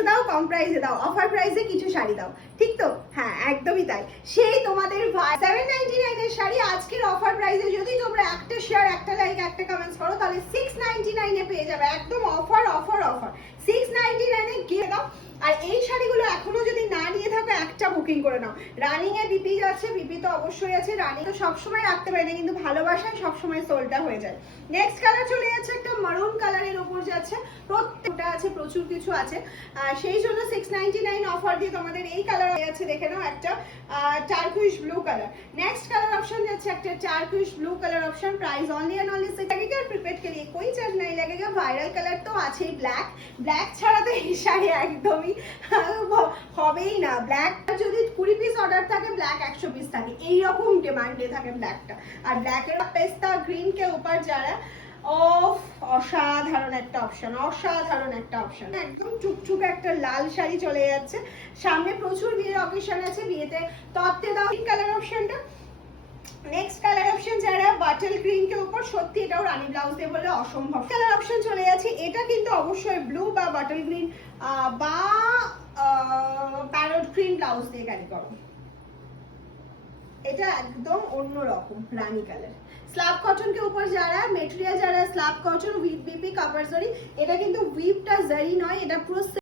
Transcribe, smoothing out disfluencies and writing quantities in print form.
প্রাইসে দাও, কম প্রাইসে দাও, অফার প্রাইসে কিছু শাড়ি দাও, ঠিক তো? হ্যাঁ একদমই তাই। সেই তোমাদের 799 এর শাড়ি আজকের অফার প্রাইসে যদি তোমরা একটা শেয়ার, একটা লাইক, একটা কমেন্টস করো তাহলে 699 এ পেয়ে যাবে। একদম অফার অফার অফার, 699 এ গিয়ে দাও। আর এই শাড়িগুলো এখনো যদি না নিয়ে থাকো একটা বুকিং করে নাও। রানিং এ বিপি যাচ্ছে, বিপি তো অবশ্যই আছে, রানিং তো সবসময় রাখতে পারি না, কিন্তু ভালোবাসায় সবসময় সোল্ডটা হয়ে যায়। নেক্সট কালার চলে যাচ্ছে একটা মারুন কালারের উপর যাচ্ছে, প্রত্যেকটা আছে, প্রচুর কিছু আছে, সেই জন্য 699 অফার দিয়ে তোমাদের এই কালার আছে, দেখে নাও একটা turquoise blue colour. Next colour option যাচ্ছে একটা turquoise blue colour option, price only and only 6 लगेगा। प्रीपेड के लिए कोई चार्ज नहीं लगेगा। वायरल कलर तो আছেই, ব্ল্যাক, ব্ল্যাক ছাড়া তো এই শাড়ি একদমই হবেই না। ব্ল্যাক যদি 20 পিস অর্ডার থাকে, ব্ল্যাক 100 পিস থাকে, এই রকম ডিমান্ডে থাকে ব্ল্যাকটা। আর ব্ল্যাকের পেস্তা গ্রিন के ऊपर যারা অসাধারণ একটা অপশন, অসাধারণ একটা অপশন, একদম টুকটুক একটা লাল শাড়ি চলে যাচ্ছে। সামনে প্রচুর বিয়ের অকেশন আছে, বিয়েতে তত্ত্বে দাও কালার অপশনটা। নেক্সট কালার অপশন যারা বাটল গ্রিন के ऊपर, সত্যি এটাও রানী ব্লাউজ দিয়ে বলে অসম্ভব কালার অপশন চলে যাচ্ছে। এটা কিন্তু অবশ্যই ব্লু বা বাটল গ্রিন বা প্যারট গ্রিন ব্লাউজ দিয়ে ক্যারি করো, এটা একদম অন্যরকম রানী কালার। স্ল্যাব কটন के ऊपर যারা মেটেরিয়াল, যারা স্ল্যাব কটন উইথ বিপি কাপড় জরি, এটা কিন্তু উইপটা জরি নয়, এটা পুরো